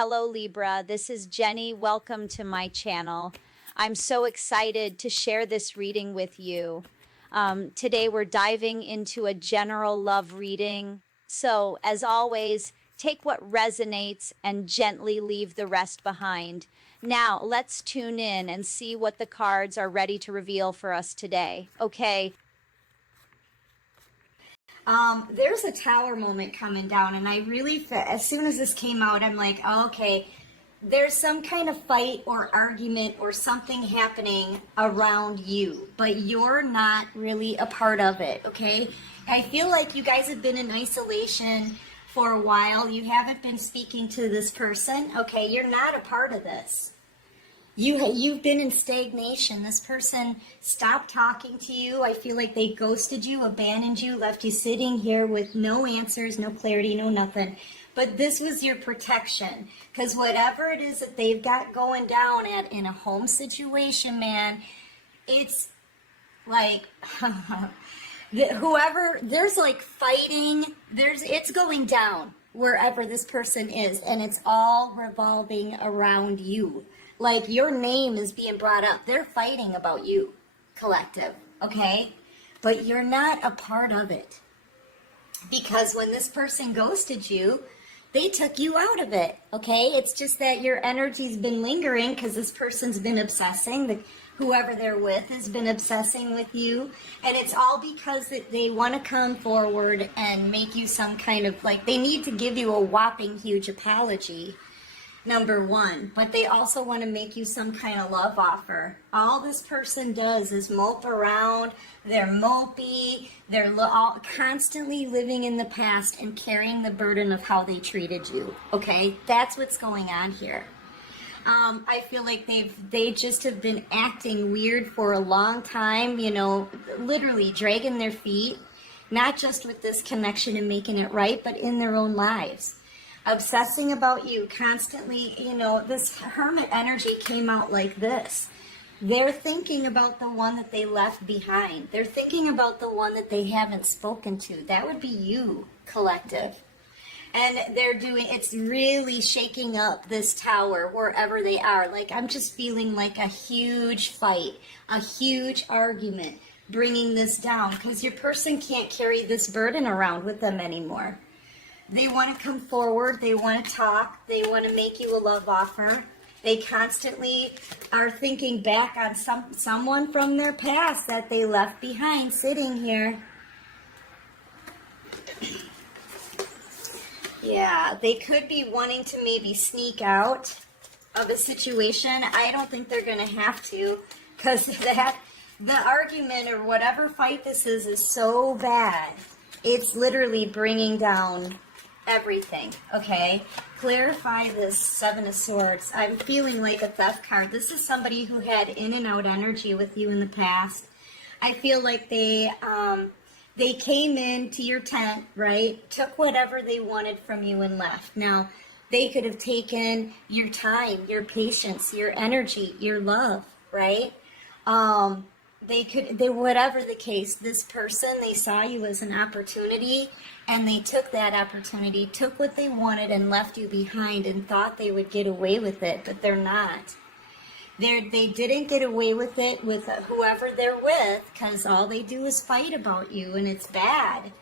Hello Libra, this is Jenny. Welcome to my channel. I'm so excited to share this reading with you. Today we're diving into a general love reading. So as always, take what resonates and gently leave the rest behind. Now let's tune in and see what the cards are ready to reveal for us today. Okay. There's a tower moment coming down, and I really, as soon as this came out, I'm like, oh, okay, there's some kind of fight or argument or something happening around you, but you're not really a part of it, okay? I feel like you guys have been in isolation for a while. You haven't been speaking to this person, okay? You're not a part of this. You've been in stagnation. This person stopped talking to you. I feel like they ghosted you, abandoned you, left you sitting here with no answers, no clarity, no nothing. But this was your protection, because whatever it is that they've got going down in a home situation, man, it's like whoever, there's like fighting, it's going down wherever this person is, and it's all revolving around you. Like, your name is being brought up. They're fighting about you, collective, okay? But you're not a part of it. Because when this person ghosted you, they took you out of it, okay? It's just that your energy's been lingering because this person's been obsessing. Whoever they're with has been obsessing with you. And it's all because they want to come forward and make you some kind of, like, they need to give you a whopping huge apology. Number one, but they also want to make you some kind of love offer. All this person does is mope around. They're mopey. They're constantly living in the past and carrying the burden of how they treated you. Okay, that's what's going on here. I feel like they just have been acting weird for a long time. You know, literally dragging their feet, not just with this connection and making it right, but in their own lives. Obsessing about you constantly, you know, this hermit energy came out like this. They're thinking about the one that they left behind. They're thinking about the one that they haven't spoken to. That would be you, collective. And it's really shaking up this tower wherever they are. Like, I'm just feeling like a huge fight, a huge argument, bringing this down because your person can't carry this burden around with them anymore. They want to come forward, they want to talk, they want to make you a love offer. They constantly are thinking back on someone from their past that they left behind sitting here. Yeah, they could be wanting to maybe sneak out of a situation. I don't think they're going to have to, because the argument or whatever fight this is so bad. It's literally bringing down everything, okay? Clarify this Seven of Swords. I'm feeling like a theft card. This is somebody who had in and out energy with you in the past. I feel like they came into your tent, right? Took whatever they wanted from you and left. Now, they could have taken your time, your patience, your energy, your love, right? Whatever the case, this person, they saw you as an opportunity, and they took that opportunity, took what they wanted and left you behind and thought they would get away with it, but they're not. They didn't get away with it with whoever they're with, because all they do is fight about you, and it's bad.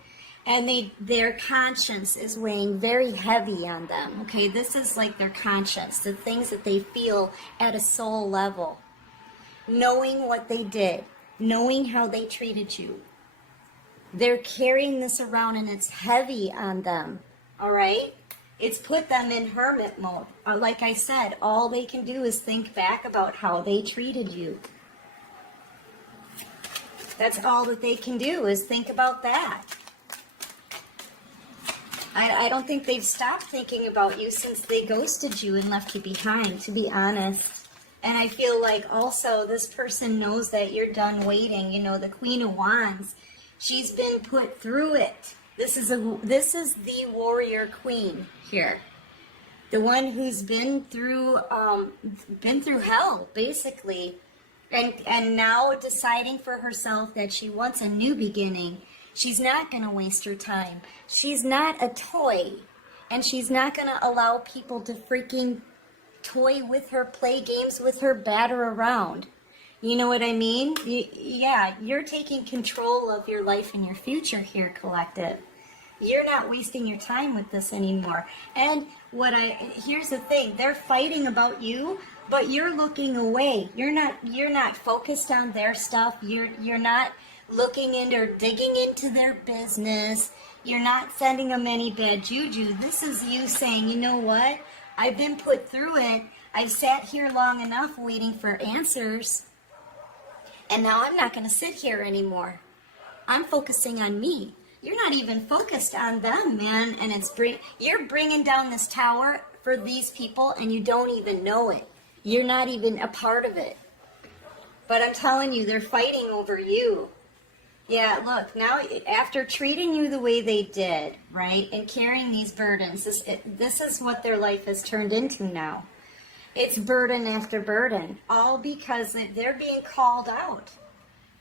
And their conscience is weighing very heavy on them, okay? This is like their conscience, the things that they feel at a soul level. Knowing what they did, knowing how they treated you. They're carrying this around and it's heavy on them, all right? It's put them in hermit mode. Like I said, all they can do is think back about how they treated you. That's all that they can do is think about that. I don't think they've stopped thinking about you since they ghosted you and left you behind, to be honest. And I feel like also this person knows that you're done waiting. You know, the Queen of Wands, she's been put through it. This is the warrior queen here. The one who's been through hell, basically. And now deciding for herself that she wants a new beginning. She's not going to waste her time. She's not a toy. And she's not going to allow people to freaking toy with her, play games with her, batter around. You know what I mean? Yeah, you're taking control of your life and your future here, collective. You're not wasting your time with this anymore. And here's the thing, they're fighting about you, but you're looking away. You're not focused on their stuff. You're not looking into or digging into their business. You're not sending them any bad juju. This is you saying, you know what? I've been put through it. I've sat here long enough waiting for answers. And now I'm not going to sit here anymore. I'm focusing on me. You're not even focused on them, man. And you're bringing down this tower for these people and you don't even know it. You're not even a part of it. But I'm telling you, they're fighting over you. Yeah, look, now after treating you the way they did, right, and carrying these burdens, this is what their life has turned into now. It's burden after burden, all because they're being called out.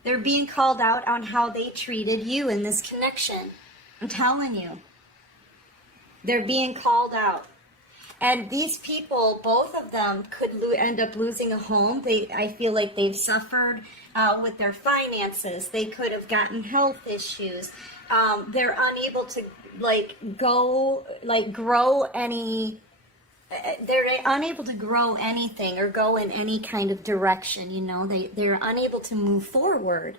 They're being called out on how they treated you in this connection. I'm telling you. They're being called out. And these people, both of them, could end up losing a home. I feel like they've suffered with their finances. They could have gotten health issues. They're unable to grow any. They're unable to grow anything or go in any kind of direction. You know, they're unable to move forward.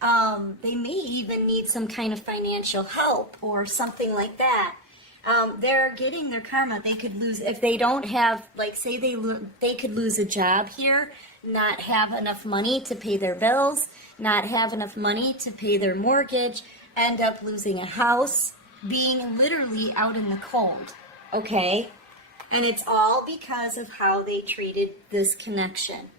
They may even need some kind of financial help or something like that. They're getting their karma. They could lose if they don't have, say they could lose a job here, not have enough money to pay their bills, not have enough money to pay their mortgage, end up losing a house, being literally out in the cold, okay? And it's all because of how they treated this connection.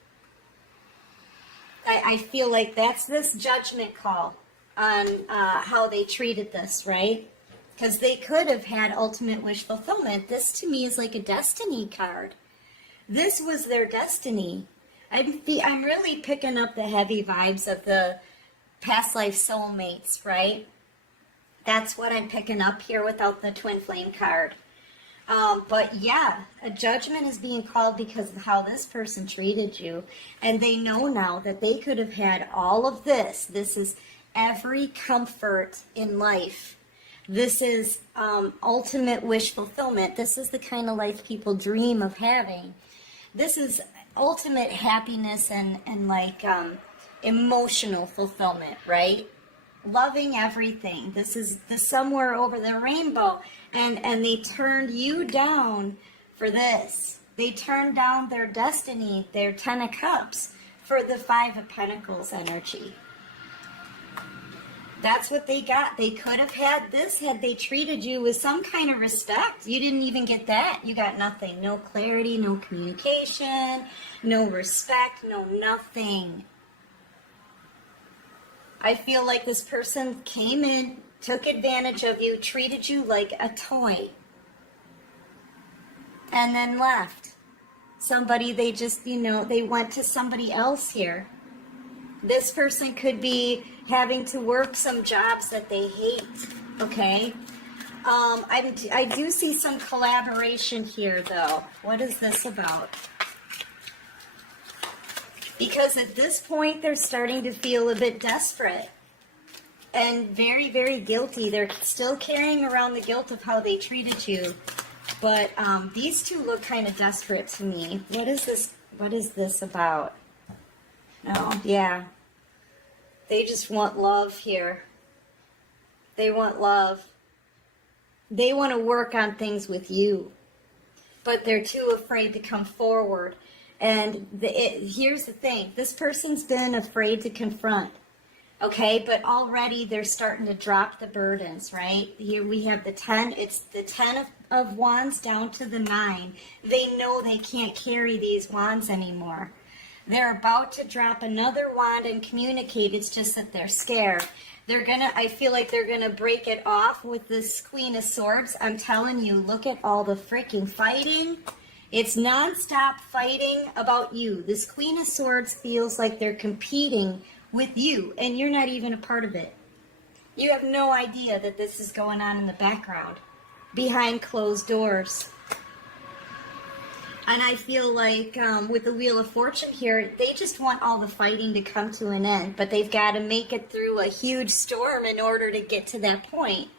I feel like that's this judgment call on how they treated this, right? Because they could have had ultimate wish fulfillment. This to me is like a destiny card. This was their destiny. I'm really picking up the heavy vibes of the past life soulmates, right? That's what I'm picking up here without the twin flame card. But yeah, a judgment is being called because of how this person treated you. And they know now that they could have had all of this. This is every comfort in life. This is ultimate wish fulfillment. This is the kind of life people dream of having. This is ultimate happiness and emotional fulfillment, right? Loving everything. This is the somewhere over the rainbow. And they turned you down for this. They turned down their destiny, their 10 of Cups, for the 5 of Pentacles energy. That's what they got. They could have had this had they treated you with some kind of respect. You didn't even get that. You got nothing. No clarity, no communication, no respect, no nothing. I feel like this person came in, took advantage of you, treated you like a toy, and then left. Somebody, they just, they went to somebody else here. This person could be having to work some jobs that they hate, okay? I do see some collaboration here, though. What is this about? Because at this point, they're starting to feel a bit desperate and very, very guilty. They're still carrying around the guilt of how they treated you. But these two look kind of desperate to me. What is this? What is this about? Oh, yeah. They just want love here. They want love. They want to work on things with you. But they're too afraid to come forward. And here's the thing. This person's been afraid to confront. Okay, but already they're starting to drop the burdens, right? Here we have the 10. It's the 10 of wands down to the 9. They know they can't carry these wands anymore. They're about to drop another wand and communicate. It's just that they're scared. I feel like they're gonna break it off with this Queen of Swords. I'm telling you, look at all the freaking fighting. It's nonstop fighting about you. This Queen of Swords feels like they're competing with you, and you're not even a part of it. You have no idea that this is going on in the background. behind closed doors. And I feel like with the Wheel of Fortune here, they just want all the fighting to come to an end, but they've got to make it through a huge storm in order to get to that point.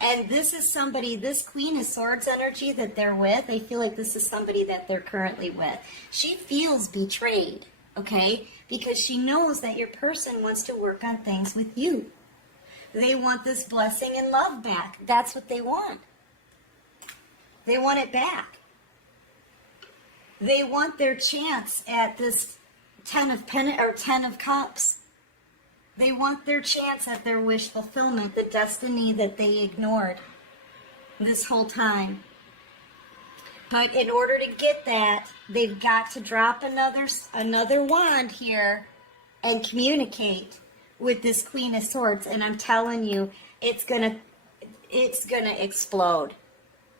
And this is somebody, this Queen of Swords energy that they're with, I feel like this is somebody that they're currently with. She feels betrayed, okay? Because she knows that your person wants to work on things with you. They want this blessing and love back. That's what they want. They want it back. They want their chance at this Ten of Cups. They want their chance at their wish fulfillment, the destiny that they ignored this whole time. But in order to get that, they've got to drop another wand here and communicate with this Queen of Swords. And I'm telling you, it's gonna explode.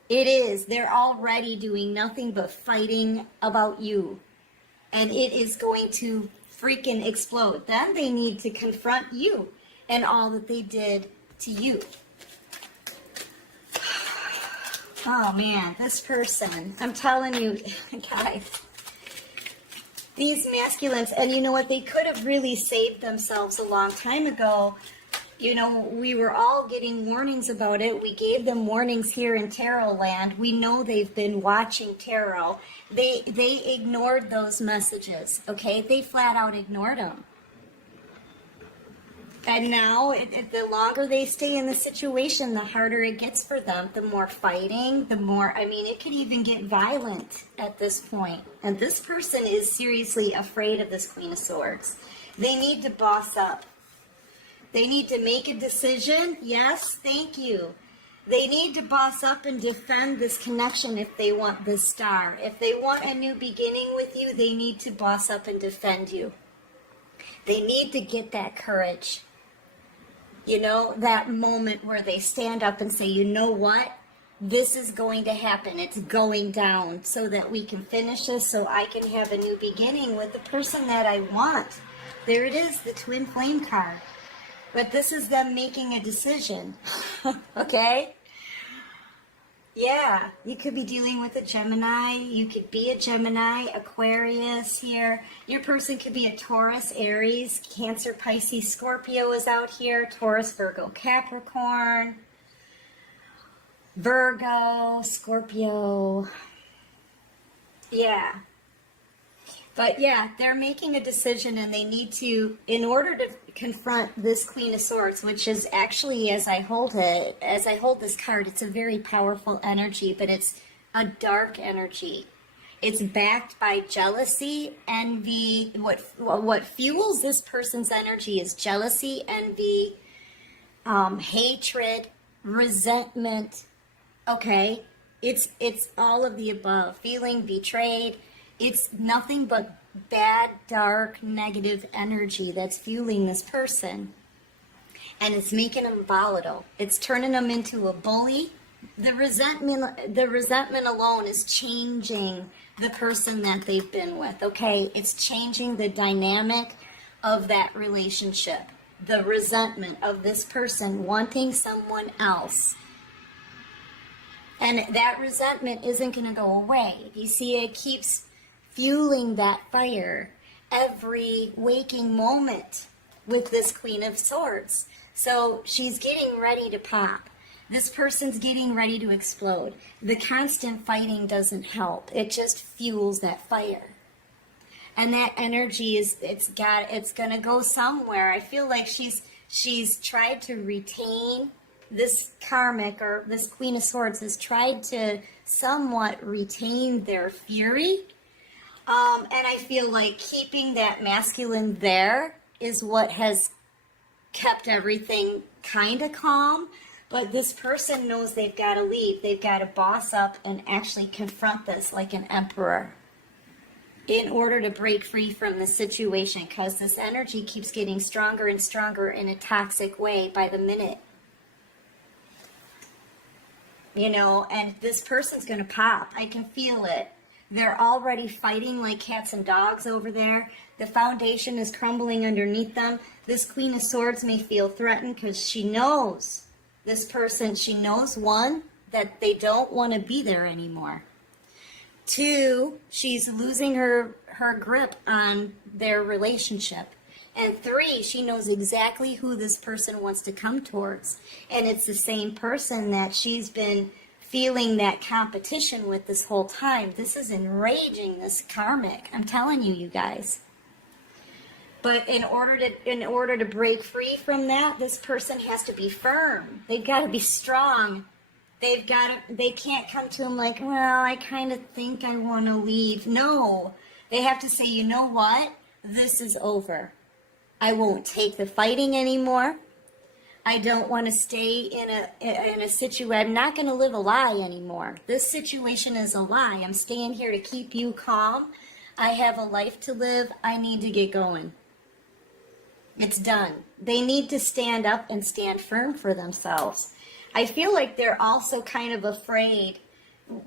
It is. They're already doing nothing but fighting about you. And it is going to freaking explode. Then they need to confront you and all that they did to you. Oh man, this person. I'm telling you, guys. These masculines, and you know what? They could have really saved themselves a long time ago. You know, we were all getting warnings about it. We gave them warnings here in Tarot Land. We know they've been watching tarot. They ignored those messages, okay? They flat out ignored them. And now, the longer they stay in the situation, the harder it gets for them. The more fighting, the more, I mean, it could even get violent at this point. And this person is seriously afraid of this Queen of Swords. They need to boss up. They need to make a decision. Yes, thank you. They need to boss up and defend this connection if they want this star. If they want a new beginning with you, they need to boss up and defend you. They need to get that courage. You know, that moment where they stand up and say, you know what? This is going to happen. It's going down so that we can finish this, so I can have a new beginning with the person that I want. There it is, the Twin Flame card. But this is them making a decision, okay? Yeah, you could be dealing with a Gemini. You could be a Gemini, Aquarius here. Your person could be a Taurus, Aries, Cancer, Pisces, Scorpio is out here. Taurus, Virgo, Capricorn, Virgo, Scorpio. Yeah. But yeah, they're making a decision, and they need to, in order to confront this Queen of Swords, which is actually, as I hold this card, it's a very powerful energy, but it's a dark energy. It's backed by jealousy, envy. What fuels this person's energy is jealousy, envy, hatred, resentment. Okay, it's all of the above. Feeling betrayed. It's nothing but bad, dark, negative energy that's fueling this person. And it's making them volatile. It's turning them into a bully. The resentment alone is changing the person that they've been with, okay? It's changing the dynamic of that relationship. The resentment of this person wanting someone else. And that resentment isn't going to go away. You see, it keeps fueling that fire every waking moment with this Queen of Swords. So she's getting ready to pop. This person's getting ready to explode. The constant fighting doesn't help. It just fuels that fire. And that energy it's going to go somewhere. I feel like she's tried to retain this karmic, or this Queen of Swords has tried to somewhat retain their fury. And I feel like keeping that masculine there is what has kept everything kind of calm. But this person knows they've got to leave. They've got to boss up and actually confront this like an emperor in order to break free from the situation, because this energy keeps getting stronger and stronger in a toxic way by the minute. You know, and this person's going to pop. I can feel it. They're already fighting like cats and dogs over there. The foundation is crumbling underneath them. This Queen of Swords may feel threatened because she knows this person. She knows, one, that they don't want to be there anymore. 2, she's losing her grip on their relationship. And 3, she knows exactly who this person wants to come towards. And it's the same person that she's been feeling that competition with this whole time. This is enraging, this karmic. I'm telling you, you guys. But in order to break free from that, this person has to be firm. They've got to be strong. They can't come to him like, well, I kind of think I want to leave. No, they have to say, you know what? This is over. I won't take the fighting anymore. I don't want to stay in a situation. I'm not going to live a lie anymore. This situation is a lie. I'm staying here to keep you calm. I have a life to live. I need to get going. It's done. They need to stand up and stand firm for themselves. I feel like they're also kind of afraid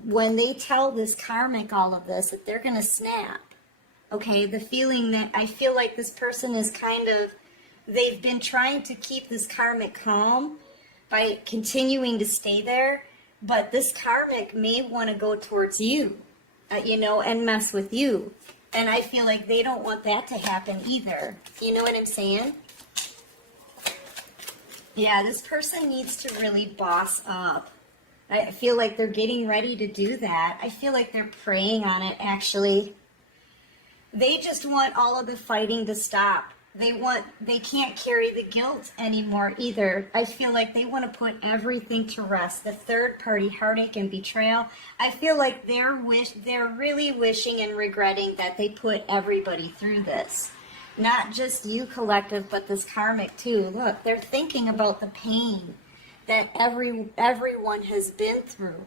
when they tell this karmic all of this that they're going to snap. Okay, the feeling that I feel like this person is kind of, they've been trying to keep this karmic calm by continuing to stay there, but this karmic may want to go towards you, and mess with you. And I feel like they don't want that to happen either. You know what I'm saying? Yeah, this person needs to really boss up. I feel like they're getting ready to do that. I feel like they're praying on it, actually. They just want all of the fighting to stop. They can't carry the guilt anymore either. I feel like they want to put everything to rest. The third party heartache and betrayal. I feel like they're really wishing and regretting that they put everybody through this. Not just you, collective, but this karmic too. Look, they're thinking about the pain that everyone has been through.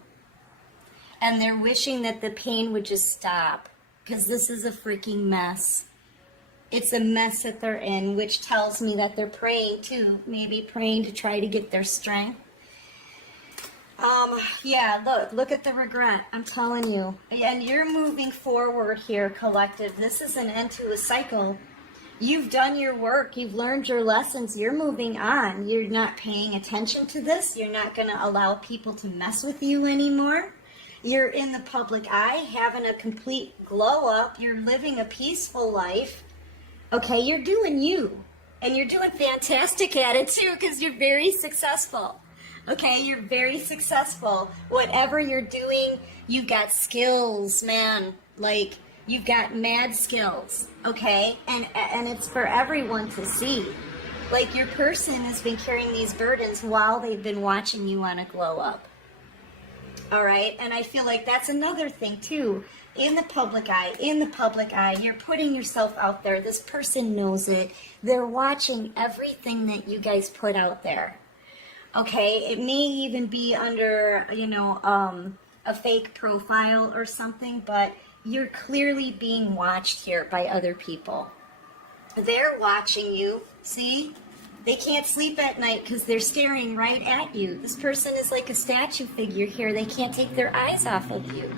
And they're wishing that the pain would just stop. Because this is a freaking mess. It's a mess that they're in, which tells me that they're praying too. Maybe praying to try to get their strength. Yeah, look at the regret. I'm telling you. And you're moving forward here, collective. This is an end to a cycle. You've done your work. You've learned your lessons. You're moving on. You're not paying attention to this. You're not going to allow people to mess with you anymore. You're in the public eye, having a complete glow up. You're living a peaceful life. Okay, you're doing you. And you're doing fantastic at it too, because you're very successful. Okay, you're very successful. Whatever you're doing, you've got skills, man. Like, you've got mad skills. Okay? And it's for everyone to see. Like, your person has been carrying these burdens while they've been watching you on a glow up. All right, and I feel like that's another thing too. In the public eye, you're putting yourself out there. This person knows it. They're watching everything that you guys put out there. Okay, it may even be under, a fake profile or something, but you're clearly being watched here by other people. They're watching you, see? They can't sleep at night because they're staring right at you. This person is like a statue figure here. They can't take their eyes off of you.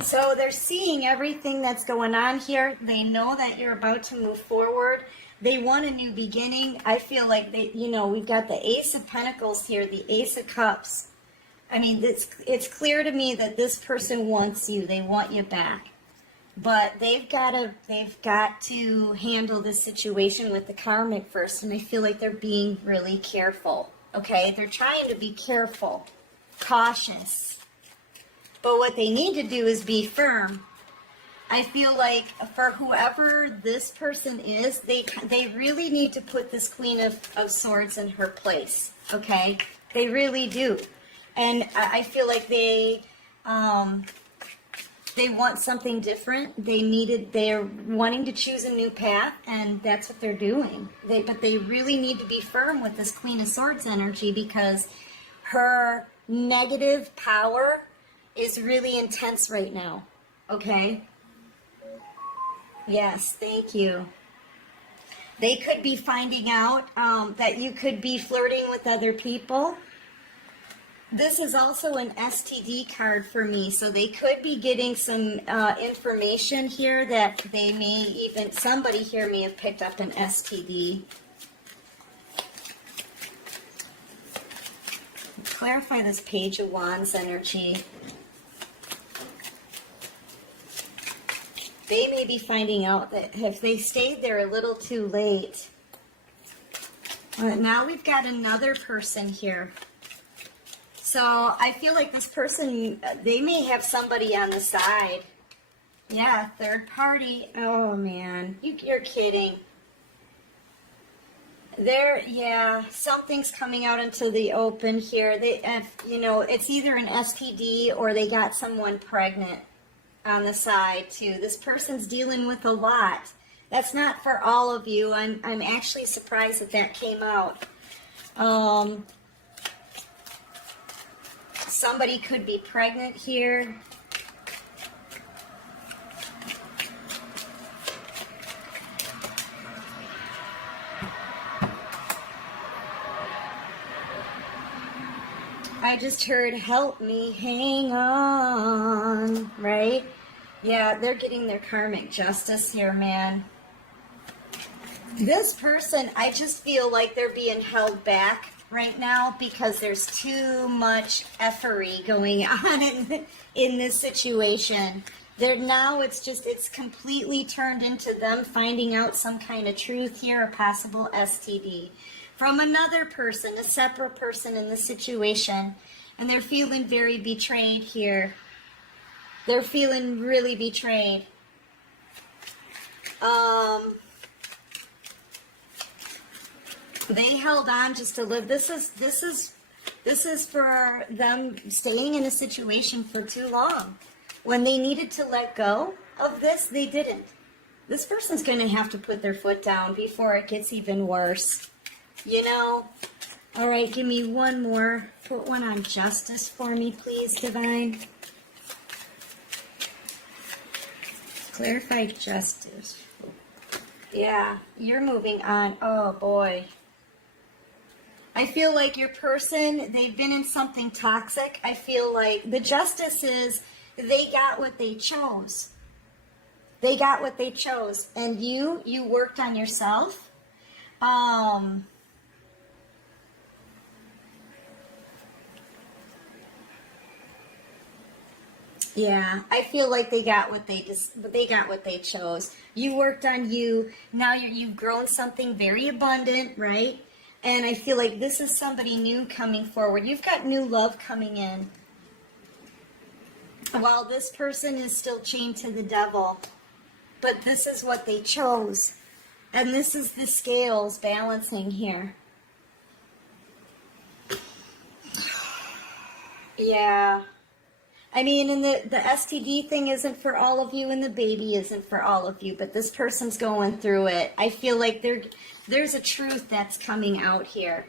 So they're seeing everything that's going on here. They know that you're about to move forward. They want a new beginning. I feel like we've got the Ace of Pentacles here, the Ace of Cups. I mean, it's clear to me that this person wants you. They want you back. But they've got to handle this situation with the karmic first, and I feel like they're being really careful. Okay, they're trying to be careful, cautious. But what they need to do is be firm. I feel like for whoever this person is, they really need to put this Queen of Swords in her place. Okay, they really do, and I feel like they want something different. They're wanting to choose a new path, and that's what they're doing. But they really need to be firm with this Queen of Swords energy because her negative power is really intense right now. Okay? Yes, thank you. They could be finding out that you could be flirting with other people. This is also an STD card for me, so they could be getting some information here that somebody here may have picked up an STD. Clarify this Page of Wands energy. They may be finding out that if they stayed there a little too late. Now we've got another person here. So I feel like this person, they may have somebody on the side. Yeah, third party. Oh man, you're kidding. Yeah, something's coming out into the open here. You know, it's either an STD or they got someone pregnant on the side too. This person's dealing with a lot. That's not for all of you. I'm actually surprised that came out. Somebody could be pregnant here. I just heard, help me, hang on, right? Yeah, they're getting their karmic justice here, man. This person, I just feel like they're being held back right now because there's too much effery going on in this situation. Now it's completely turned into them finding out some kind of truth here, a possible STD. From another person, a separate person in the situation, and they're feeling very betrayed here. They're feeling really betrayed. They held on just to live. This is for them staying in a situation for too long. When they needed to let go of this, they didn't. This person's going to have to put their foot down before it gets even worse. You know? All right, give me one more. Put one on justice for me, please, Divine. Clarify justice. Yeah, you're moving on. Oh, boy. I feel like your person, they've been in something toxic. I feel like the justice is they got what they chose. They got what they chose. And you worked on yourself. Yeah, I feel like they got what they chose. You worked on you. Now you've grown something very abundant, right? And I feel like this is somebody new coming forward. You've got new love coming in. While this person is still chained to the devil. But this is what they chose. And this is the scales balancing here. Yeah. I mean, and the STD thing isn't for all of you, and the baby isn't for all of you, but this person's going through it. I feel like there's a truth that's coming out here.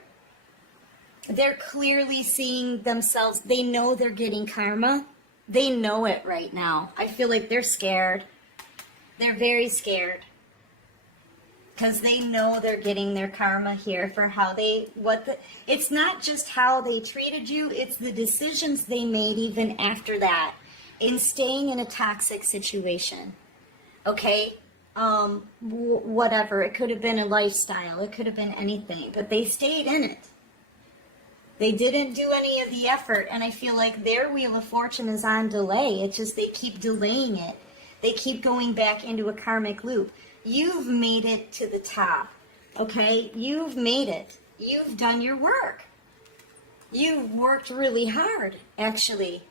They're clearly seeing themselves. They know they're getting karma. They know it right now. I feel like they're scared. They're very scared. Because they know they're getting their karma here for how it's not just how they treated you, it's the decisions they made even after that in staying in a toxic situation. Okay? Whatever. It could have been a lifestyle. It could have been anything. But they stayed in it. They didn't do any of the effort. And I feel like their Wheel of Fortune is on delay. It's just they keep delaying it. They keep going back into a karmic loop. You've made it to the top, okay? You've made it. You've done your work. You've worked really hard, actually.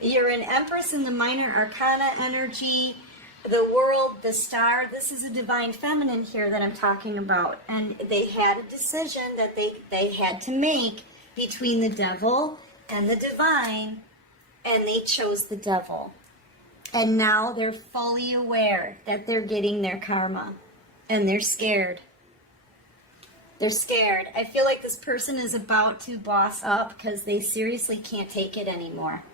You're an Empress in the Minor Arcana energy, the World, the Star. This is a Divine Feminine here that I'm talking about. And they had a decision that they had to make between the devil and the divine, and they chose the devil. And now they're fully aware that they're getting their karma. And they're scared. They're scared. I feel like this person is about to boss up because they seriously can't take it anymore.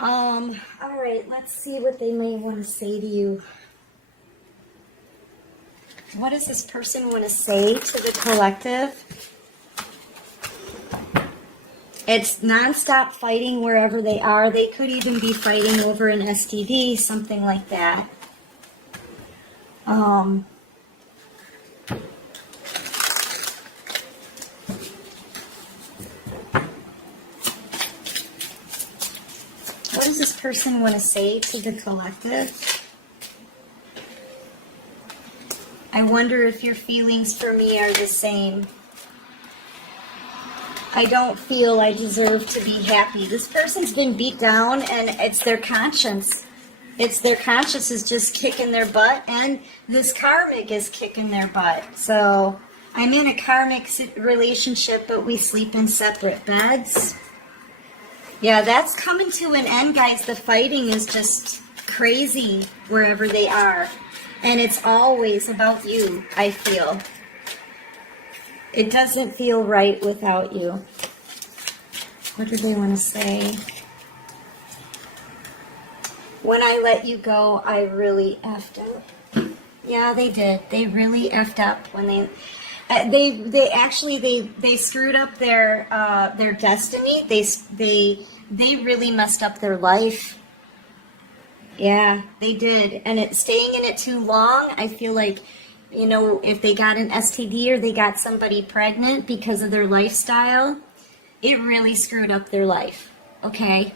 All right, let's see what they may want to say to you. What does this person want to say to the collective? It's nonstop fighting wherever they are. They could even be fighting over an STD, something like that. What does this person want to say to the collective? I wonder if your feelings for me are the same. I don't feel I deserve to be happy. This person's been beat down, and it's their conscience. It's their conscience is just kicking their butt, and this karmic is kicking their butt. So I'm in a karmic relationship, but we sleep in separate beds. Yeah, that's coming to an end, guys. The fighting is just crazy wherever they are. And it's always about you, I feel. It doesn't feel right without you. What do they want to say? When I let you go, I really effed up. Yeah, they did. They really effed up when they actually screwed up their destiny. They really messed up their life. Yeah, they did. And staying in it too long, I feel like, you know, if they got an STD or they got somebody pregnant because of their lifestyle, it really screwed up their life. Okay?